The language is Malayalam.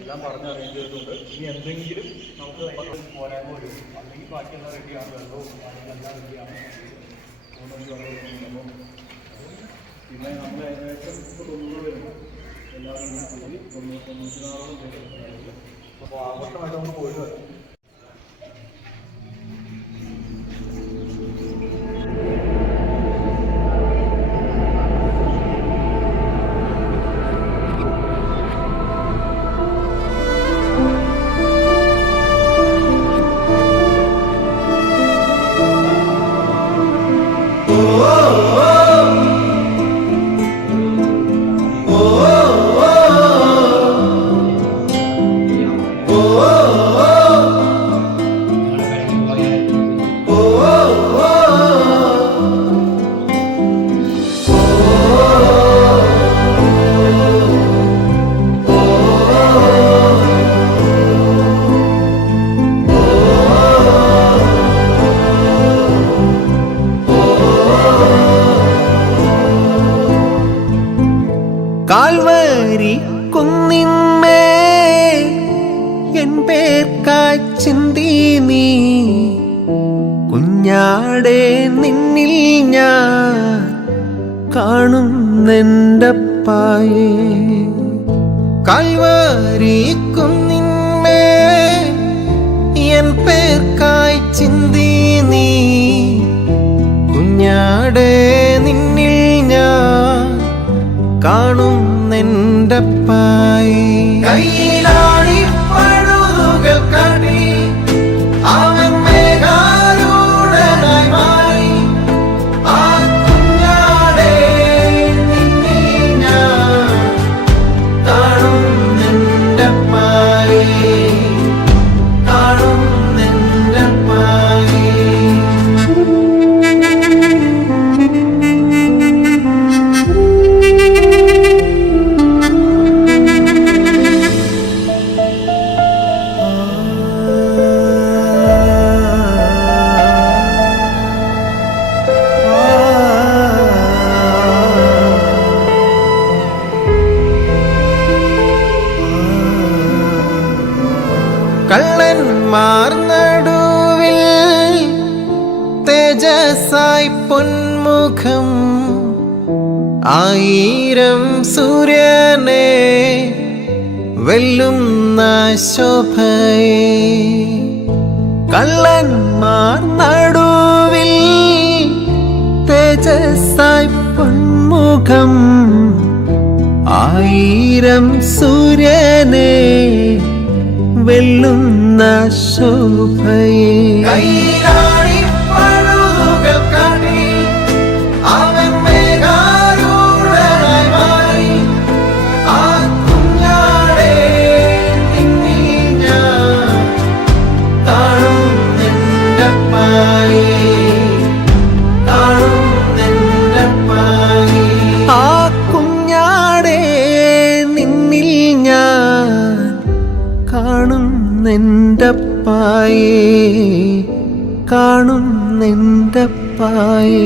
എല്ലാം പറഞ്ഞ് അറേഞ്ച് ചെയ്തിട്ടുണ്ട് ഇനി എന്തെങ്കിലും നമുക്ക് പോരായ്മ വരും അല്ലെങ്കിൽ ബാക്കിയെല്ലാം റെഡിയാണ് വെള്ളവും എല്ലാം റെഡിയാണ് മൂന്നഞ്ച് വെള്ളം പിന്നെ നമ്മൾ ഏകദേശം ഇപ്പോൾ തൊണ്ണൂറ് പേരുണ്ട്. എല്ലാവരും തൊണ്ണൂറ്റി നാലോളം പേര് അപ്പോൾ ആഘോഷമായിട്ട് നമുക്ക് പോയിട്ട് വരാം. കാൽവരി എൻ പേർക്കായി ചിന്തി നീ. കുഞ്ഞാടെ നിന്നിൽ ഞാൻ കാണുന്നെന്റെ പായേ കാൽവരി കുന്നിന്മേ എൻ പേർക്കായി ചിന്തി നീ. കുഞ്ഞാടെ നിന്നിൽ ഞാൻ കാണുന്നെന്റെ പായി തേജസായി പൊന്മുഖം ആയിരം സൂര്യനെ വെല്ലുന്ന ശോഭയെ. കള്ളന്മാർ നടുവിൽ തേജസായി പൊന്മുഖം ആയിരം സൂര്യനെ വെല്ലുന്ന ശോഭയെ. കൈരാണി കാണുന്നെന്റെ പായേ കാണുന്നെന്റെ പായേ